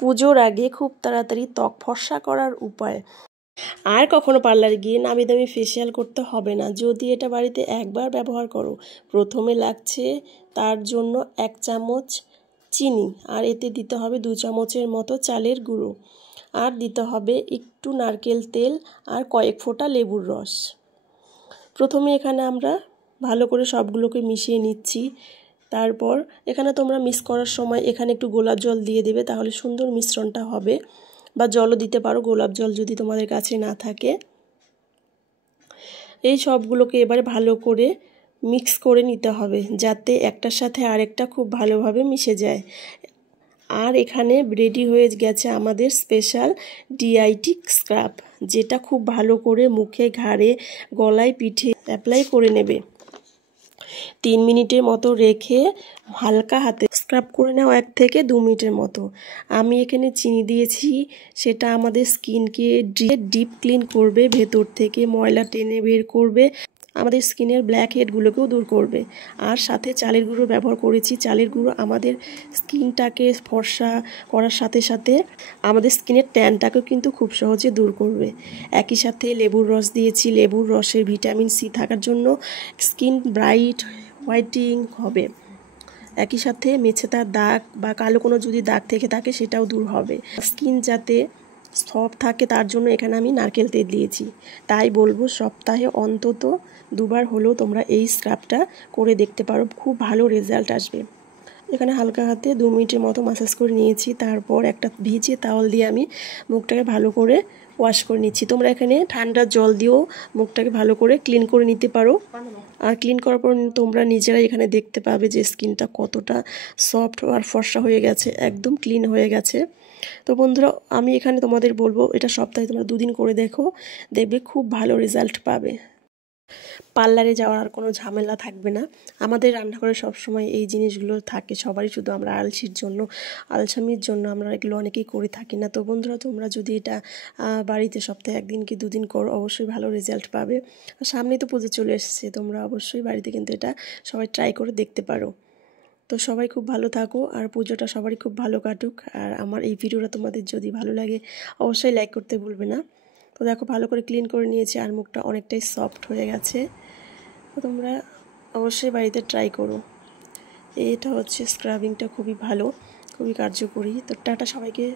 পুজোর আগে খুব তাড়াতাড়ি ত্বক ফর্সা করার উপায়। আর কখনো পার্লারে গিয়ে নামি দামি ফেসিয়াল করতে হবে না যদি এটা বাড়িতে একবার ব্যবহার করো। প্রথমে লাগছে তার জন্য 1 চামচ চিনি, আর এতে দিতে হবে 2 চামচের মতো চালের গুঁড়ো, আর দিতে হবে একটু নারকেল তেল আর কয়েক ফোঁটা লেবুর রস। প্রথমে এখানে আমরা ভালো করে সবগুলোকে মিশিয়ে নিচ্ছি। তারপর এখানে তোমরা মিক্স করার সময় এখানে একটু গোলাপ জল দিয়ে দেবে, তাহলে সুন্দর মিশ্রণটা হবে, বা জলও দিতে পারো গোলাপ জল যদি তোমাদের কাছে না থাকে। এই সবগুলোকে এবারে ভালো করে মিক্স করে নিতে হবে যাতে একটার সাথে আরেকটা খুব ভালোভাবে মিশে যায়। আর এখানে রেডি হয়ে গেছে আমাদের স্পেশাল ডিআইটি স্ক্রাব, যেটা খুব ভালো করে মুখে, ঘাড়ে, গলায়, পিঠে অ্যাপ্লাই করে নেবে। 3 মিনিটের মতো রেখে হালকা হাতে স্ক্রাব করে নাও, 1 থেকে 2 মিনিটের মতো। আমি এখানে চিনি দিয়েছি, সেটা আমাদের স্কিনকে ডিপ ক্লিন করবে, ভেতর থেকে ময়লা টেনে বের করবে, আমাদের স্কিনের ব্ল্যাক হেডগুলোকেও দূর করবে। আর সাথে চালের গুঁড়ো ব্যবহার করেছি। চালের গুঁড়ো আমাদের স্কিনটাকে ফর্সা করার সাথে সাথে আমাদের স্কিনের ট্যানটাকেও কিন্তু খুব সহজে দূর করবে। একই সাথে লেবুর রস দিয়েছি, লেবুর রসে ভিটামিন সি থাকার জন্য স্কিন ব্রাইট হোয়াইটিং হবে। একই সাথে মেছেতার দাগ বা কালো কোনো যদি দাগ থেকে থাকে সেটাও দূর হবে। স্কিন যাতে সফট থাকে তার জন্য এখানে আমি নারকেল তেল দিয়েছি। তাই বলবো সপ্তাহে অন্তত 2 বার হলেও তোমরা এই স্ক্রাবটা করে দেখতে পারো, খুব ভালো রেজাল্ট আসবে। এখানে হালকা হাতে 2 মিনিটের মতো ম্যাসাজ করে নিয়েছি। তারপর একটা ভিজে তাওয়াল দিয়ে আমি মুখটাকে ভালো করে ওয়াশ করে নিচ্ছি। তোমরা এখানে ঠান্ডা জল দিয়েও মুখটাকে ভালো করে ক্লিন করে নিতে পারো। আর ক্লিন করার পর তোমরা নিজেরাই এখানে দেখতে পাবে যে স্কিনটা কতটা সফট আর ফর্সা হয়ে গেছে, একদম ক্লিন হয়ে গেছে। তো বন্ধুরা, আমি এখানে তোমাদের বলবো এটা সপ্তাহে তোমরা 2 দিন করে দেখো, দেখবে খুব ভালো রেজাল্ট পাবে। পার্লারে যাওয়ার আর কোনো ঝামেলা থাকবে না। আমাদের রান্নাঘরে সবসময় এই জিনিসগুলো থাকে সবারই, শুধু আমরা আলসামির জন্য আমরা এগুলো অনেকেই করে থাকি না। তো বন্ধুরা, তোমরা যদি এটা বাড়িতে সপ্তাহে 1 দিন কি 2 দিন করো, অবশ্যই ভালো রেজাল্ট পাবে। আর সামনেই তো পুজো চলে এসেছে, তোমরা অবশ্যই বাড়িতে কিন্তু এটা সবাই ট্রাই করে দেখতে পারো। তো সবাই খুব ভালো থাকো, আর পুজোটা সবারই খুব ভালো কাটুক। আর আমার এই ভিডিওটা তোমাদের যদি ভালো লাগে অবশ্যই লাইক করতে ভুলবে না। তো দেখো ভালো করে ক্লিন করে নিয়েছি, আর মুখটা অনেকটাই সফট হয়ে গেছে। তো তোমরা অবশ্যই বাড়িতে ট্রাই করো। এটা হচ্ছে স্ক্রাবিংটা খুবই ভালো, খুবই কার্যকরী। তো টাটা সবাইকে।